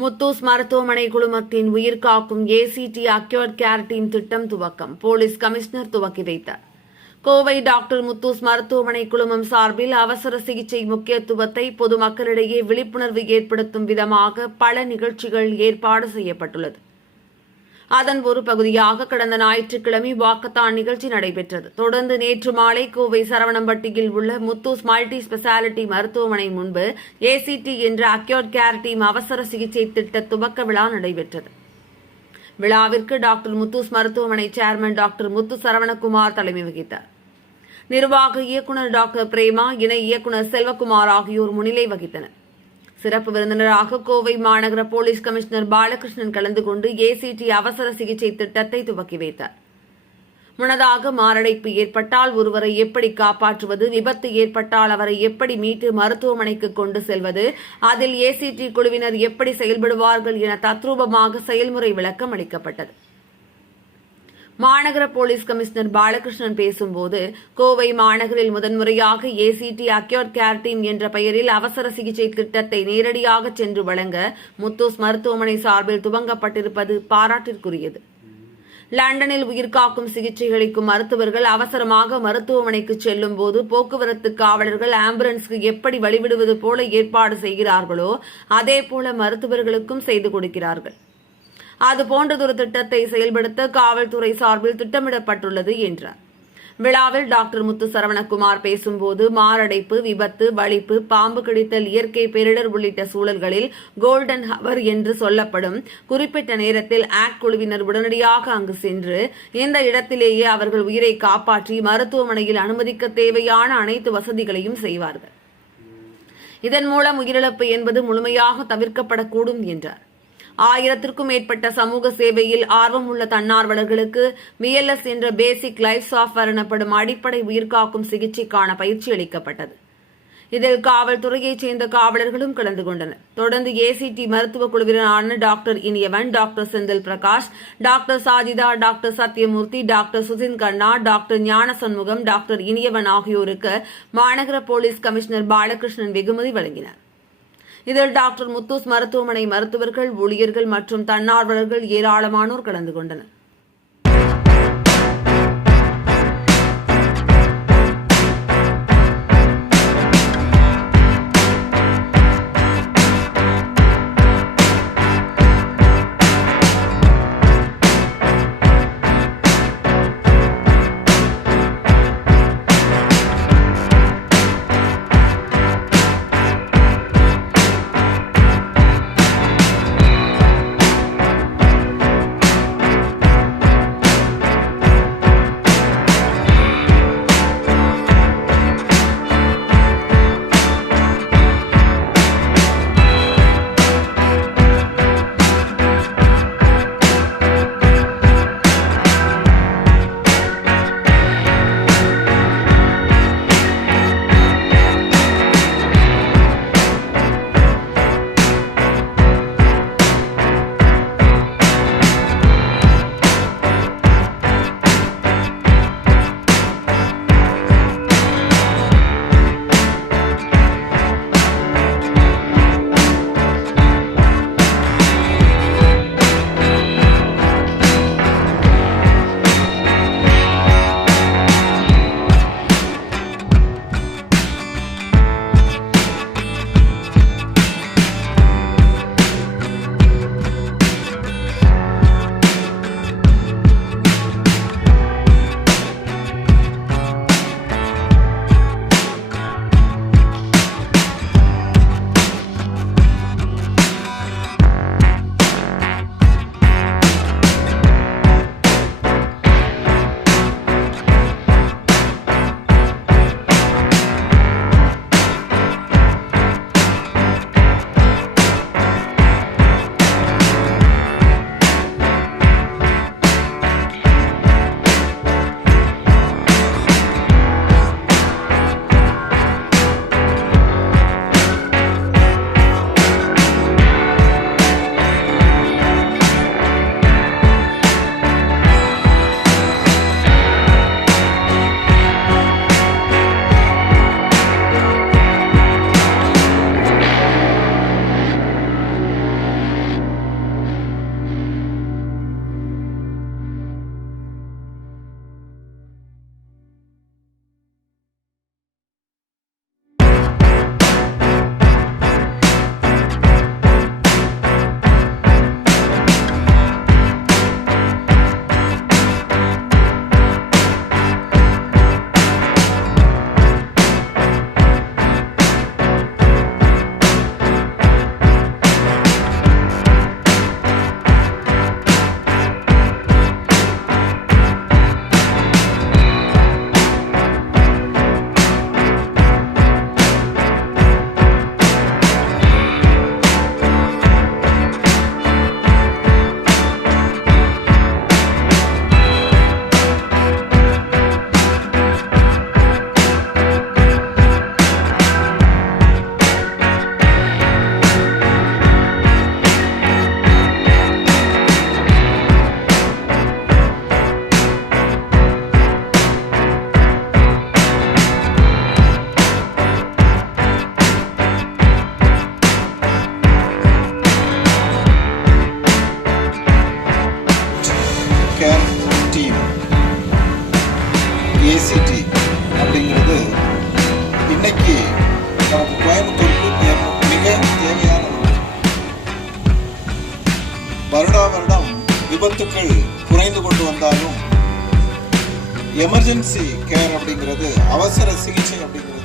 முத்தூஸ் மருத்துவமனை குழுமத்தின் உயிர்காக்கும் ஏசிடி அக்யூர் கேர் டீம் திட்டம் துவக்கம் போலீஸ் கமிஷனர் துவக்கி வைத்தார். கோவை டாக்டர் முத்தூஸ் மருத்துவமனை குழுமம் சார்பில் அவசர சிகிச்சை முக்கியத்துவத்தை பொதுமக்களிடையே விழிப்புணர்வு ஏற்படுத்தும் விதமாக பல நிகழ்ச்சிகள் ஏற்பாடு செய்யப்பட்டுள்ளது. அதன் ஒரு பகுதியாக கடந்த ஞாயிற்றுக்கிழமை வாக்கத்தான் நிகழ்ச்சி நடைபெற்றது. தொடர்ந்து நேற்று மாலை கோவை சரவணம்பட்டியில் உள்ள முத்தூஸ் மல்டி ஸ்பெஷாலிட்டி மருத்துவமனை முன்பு ஏசிடி என்ற அக்யூர் கேர் டீம் அவசர சிகிச்சை திட்ட துவக்க விழா நடைபெற்றது. விழாவிற்கு டாக்டர் முத்தூஸ் மருத்துவமனை சேர்மன் டாக்டர் முத்து சரவணகுமார் தலைமை வகித்தார். நிர்வாக இயக்குநர் டாக்டர் பிரேமா, இணை இயக்குநர் செல்வகுமார் ஆகியோர் முன்னிலை வகித்தனர். சிறப்பு விருந்தினராக கோவை மாநகர போலீஸ் கமிஷனர் பாலகிருஷ்ணன் கலந்து கொண்டு ஏசிடி அவசர சிகிச்சை திட்டத்தை துவக்கி வைத்தார். முன்னதாக மாரடைப்பு ஏற்பட்டால் ஒருவரை எப்படி காப்பாற்றுவது, விபத்து ஏற்பட்டால் அவரை எப்படி மீட்டு மருத்துவமனைக்கு கொண்டு செல்வது, அதில் ஏசிடி குழுவினர் எப்படி செயல்படுவார்கள் என தத்ரூபமாக செயல்முறை விளக்கம் அளிக்கப்பட்டது. மாநகர போலீஸ் கமிஷனர் பாலகிருஷ்ணன் பேசும்போது, கோவை மாநகரில் முதன்முறையாக ஏசிடி அக்யூர் கேர் டீம் என்ற பெயரில் அவசர சிகிச்சை திட்டத்தை நேரடியாக சென்று வழங்க முத்தூஸ் மருத்துவமனை சார்பில் துவங்கப்பட்டிருப்பது பாராட்டிற்குரியது. லண்டனில் உயிர்காக்கும் சிகிச்சை அளிக்கும் மருத்துவர்கள் அவசரமாக மருத்துவமனைக்கு செல்லும் போது போக்குவரத்து காவலர்கள் ஆம்புலன்ஸ்க்கு எப்படி வழிவிடுவது போல ஏற்பாடு செய்கிறார்களோ அதேபோல மருத்துவர்களுக்கும் செய்து கொடுக்கிறார்கள். அதுபோன்றதொரு திட்டத்தை செயல்படுத்த காவல்துறை சார்பில் திட்டமிடப்பட்டுள்ளது என்றார். விழாவில் டாக்டர் முத்து சரவணகுமார் பேசும்போது, மாரடைப்பு, விபத்து, வலிப்பு, பாம்பு கடித்தல், இயற்கை பேரிடர் உள்ளிட்ட சூழல்களில் கோல்டன் ஹவர் என்று சொல்லப்படும் குறிப்பிட்ட நேரத்தில் ஆக்ட் குழுவினர் உடனடியாக அங்கு சென்று இந்த இடத்திலேயே அவர்கள் உயிரை காப்பாற்றி மருத்துவமனையில் அனுமதிக்க தேவையான அனைத்து வசதிகளையும் செய்வார்கள். இதன் மூலம் உயிரிழப்பு என்பது முழுமையாக தவிர்க்கப்படக்கூடும் என்றார். 1000க்கும் மேற்பட்ட சமூக சேவையில் ஆர்வம் உள்ள தன்னார்வலர்களுக்கு VLS என்ற பேசிக் லைஃப் சாஃப்ட்வேர் எனப்படும் அடிப்படை உயிர்காக்கும் சிகிச்சைக்கான பயிற்சி அளிக்கப்பட்டது. இதில் காவல்துறையைச் சேர்ந்த காவலர்களும் கலந்து கொண்டனர். தொடர்ந்து ஏசிடி மருத்துவ குழுவினரான டாக்டர் இனியவன், doctor Senthil Prakash, doctor Sajida, doctor Sathyamoorthy, doctor Sushin கண்ணா, டாக்டர் ஞான சண்முகம், டாக்டர் இனியவன் ஆகியோருக்கு மாநகர போலீஸ் கமிஷனர் பாலகிருஷ்ணன் வெகுமதி வழங்கினார். இதில் டாக்டர் முத்தூஸ் மருத்துவமனை மருத்துவர்கள், ஊழியர்கள் மற்றும் தன்னார்வலர்கள் ஏராளமானோர் கலந்து கொண்டனர். வருடா வருடம் விபத்துக்கள் குறைந்து கொண்டு வந்தாலும் எமர்ஜென்சி கேர் அப்படிங்கிறது, அவசர சிகிச்சை அப்படிங்கிறது